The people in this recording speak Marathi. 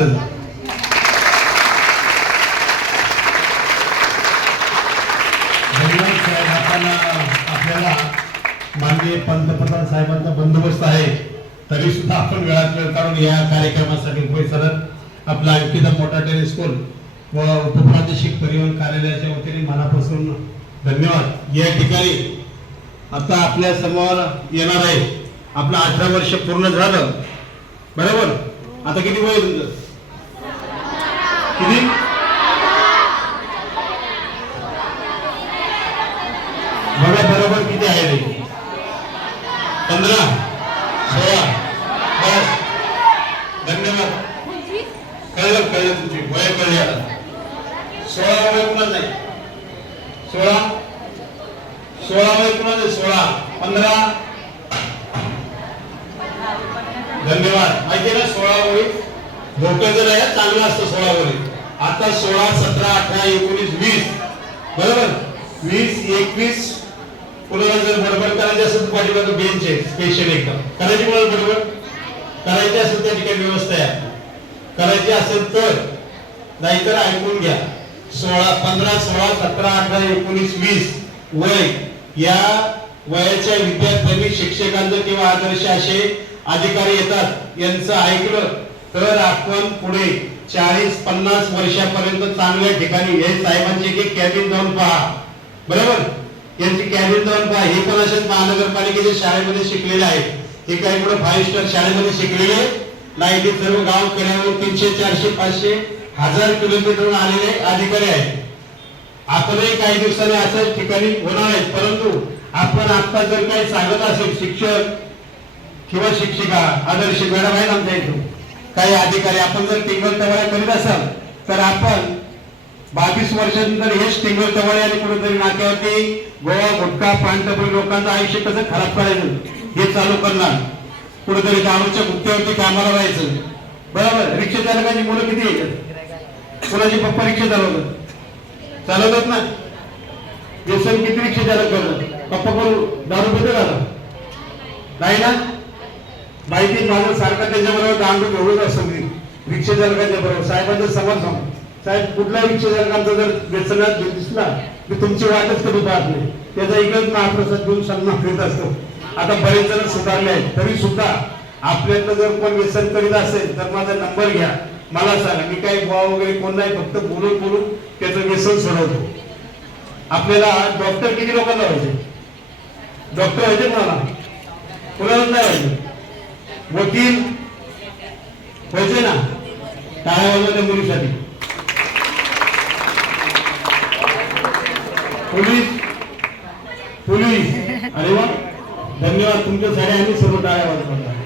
आपल्याला माननीय पंतप्रधान साहेबांचा बंदोबस्त आहे तरी सुद्धा आपण वेळात वेळ काढून या कार्यक्रमासाठी परिसरात आपला अंकिता मोठा टेनिस व उपप्रादेशिक परिवहन कार्यालयाच्या वतीने मनापासून धन्यवाद. या ठिकाणी आता आपल्यासमोर येणार आहे. आपलं अठरा वर्ष पूर्ण झालं. बरोबर? आता किती वय तुमचं किती बघा बरोबर किती आहे पंधरा सोळा बस धन्यवाद. कळलं कळलं तुमची. वय कळली आता. सोळा वय कुणाच आहे? सोळा? सोळा वय कुणाच आहे? सोळा. पंधरा? धन्यवाद. माहिती ना सोळा वय धोकं जर आहे चांगलं असतं सोळा वय. आता सोळा सतरा अठरा एकोणीस वीस. बरोबर? वीस एकवीस कुणाला असेल तर बेंच आहे? स्पेशल एकदम. करायची कुणाला बरोबर? करायची असेल त्या ठिकाणी व्यवस्था आहे. करायची असेल तर नाहीतर ऐकून घ्या. सोळा पंधरा सोळा सतरा अठरा एकोणीस वीस वय या वयाच्या विद्यार्थ्यांनी शिक्षकांचं किंवा आदर्श असे अधिकारी येतात यांचं ऐकलं तर आपण पुढे चाळीस पन्नास वर्षापर्यंत चांगल्या ठिकाणी हे साहेबांचे एक कॅबिन जाऊन पहा. बरोबर? यांची कॅबिन जाऊन पहा हे पण असेच महानगरपालिकेच्या शाळेमध्ये शिकलेले आहेत. हे काही पुढे फाईव्ह स्टार शाळेमध्ये शिकलेले नाही ते सर्व गाव खेड्यावर तीनशे चारशे पाचशे हजार किलोमीटरहून आलेले अधिकारी आहेत. आपणही काही दिवसांनी असं ठिकाणी होणार आहेत. परंतु आपण आता जर काही सांगत असेल शिक्षक किंवा शिक्षिका आदर्श मॅडम आहेत आमच्या इथे. काही अधिकारी आपण जर टिंगल टवाळ्या करीत असाल तर आपण बावीस वर्षानंतर हेच टिंगल टवाळे आणि कुठेतरी नाक्यावरती गोवा गुटखा पानटपरी लोकांचं आयुष्य कसं खराब करायचं? हे चालू करणार. कुठेतरी दारूच्या गुप्त्यावरती कामाला व्हायचं बरोबर? रिक्षा चालकांची मुलं किती आहेत? कोणाचे पप्पा रिक्षा चालवतात. चालवतात ना? व्यसन किती रिक्षा चालक करतात? पप्पा करू दारू पितो झाला नाही ना? माहिती माझं सारखं त्याच्याबरोबर दांडू घेऊनच असतो रिक्षा चालकांच्या बरोबर. साहेबांचा समोर सांग. साहेब कुठला इच्छेधारकांचा जर व्यसनात दिसला मी तुमची वाटच कधी पाहत नाही. त्याचा इकडे महाप्रसाद घेऊन सन्मान करीत असतो. आता बरेच जण सुधारले आहेत. तरी सुद्धा आपल्यातलं जर कोण व्यसन करीत असेल तर माझा नंबर घ्या. मला सांगा मी काही बुवा वगैरे कोण नाही फक्त बोलून बोलून त्याचं व्यसन सोडवतो. आपल्याला डॉक्टर किती लोकांना व्हायचे डॉक्टर व्हायचे मला कुणाला नाही व्हायचे वकील व्हायचे ना? टाळ्या मुलीसाठी. Police police. अरे वा. धन्यवाद. तुमच्यासाठी आम्ही सर्व टाळ्या वाजवणार